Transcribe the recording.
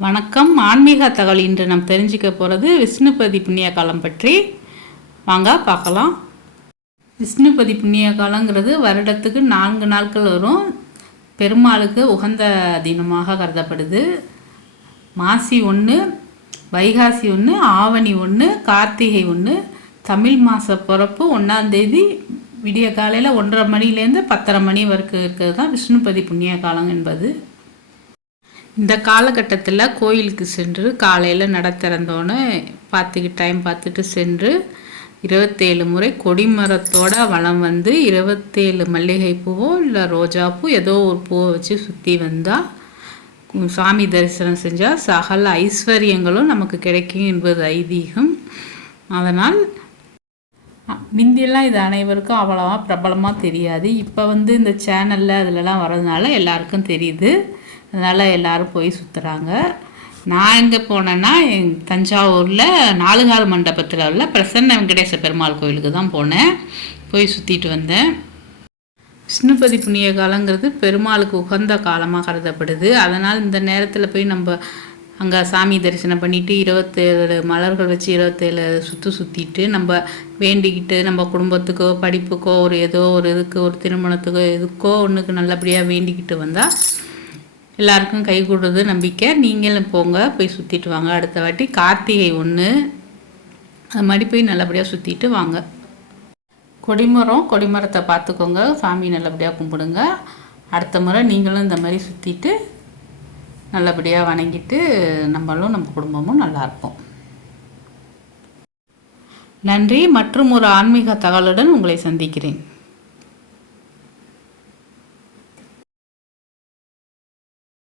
வணக்கம். ஆன்மீக தகவல். இன்று நாம் தெரிஞ்சுக்க போகிறது விஷ்ணுபதி புண்ணிய காலம் பற்றி. வாங்க பார்க்கலாம். விஷ்ணுபதி புண்ணிய காலங்கிறது வருடத்துக்கு 4 நாட்கள் வரும். பெருமாளுக்கு உகந்த தினமாக கருதப்படுது. மாசி 1, வைகாசி 1, ஆவணி 1, கார்த்திகை 1. தமிழ் மாத பிறப்பு 1ஆம் தேதி விடிய காலையில் 1:30 மணிலேருந்து 10:30 மணி வரைக்கும் இருக்கிறது தான் விஷ்ணுபதி புண்ணிய காலம் என்பது. இந்த காலகட்டத்தில் கோயிலுக்கு சென்று காலையில் நட திறந்தோன்னே டைம் பார்த்துட்டு சென்று 27 முறை கொடிமரத்தோட வளம் வந்து 27 மல்லிகை பூவோ இல்லை ரோஜா பூ ஏதோ ஒரு பூவை வச்சு சுற்றி வந்தால் சாமி தரிசனம் செஞ்சால் சகல ஐஸ்வர்யங்களும் நமக்கு கிடைக்கும் என்பது ஐதீகம். அதனால் முந்தியெல்லாம் இது அனைவருக்கும் அவ்வளோவா பிரபலமாக தெரியாது. இப்போ இந்த சேனலில் அதிலலாம் வர்றதுனால எல்லாருக்கும் தெரியுது. அதனால் எல்லோரும் போய் சுற்றுறாங்க. நான் எங்கே போனேன்னா தஞ்சாவூரில் 4 கால் மண்டபத்தில் உள்ள பிரசன்ன வெங்கடேச பெருமாள் கோயிலுக்கு தான் போனேன். போய் சுற்றிட்டு வந்தேன். விஷ்ணுபதி புண்ணிய காலங்கிறது பெருமாளுக்கு உகந்த காலமாக கருதப்படுது. அதனால் இந்த நேரத்தில் போய் நம்ம அங்கே சாமி தரிசனம் பண்ணிவிட்டு 27 மலர்கள் வச்சு 27 சுற்றிட்டு நம்ம வேண்டிக்கிட்டு நம்ம குடும்பத்துக்கோ படிப்புக்கோ ஏதோ ஒரு இதுக்கு ஒரு திருமணத்துக்கோ எதுக்கோ ஒன்றுக்கு நல்லபடியாக வேண்டிக்கிட்டு வந்தால் எல்லாருக்கும் கை கூடுறது நம்பிக்கை. நீங்களும் போங்க, போய் சுற்றிட்டு வாங்க. அடுத்த வாட்டி கார்த்திகை 1 அது மாதிரி போய் நல்லபடியாக சுற்றிட்டு வாங்க. கொடிமரத்தை பார்த்துக்கோங்க, சாமி நல்லபடியாக கும்பிடுங்க. அடுத்த முறை நீங்களும் இந்த மாதிரி சுற்றிட்டு நல்லபடியாக வணங்கிட்டு நம்மளும் நம்ம குடும்பமும் நல்லாயிருப்போம். நன்றி. மற்றும் ஒரு ஆன்மீக தகவலுடன் உங்களை சந்திக்கிறேன்.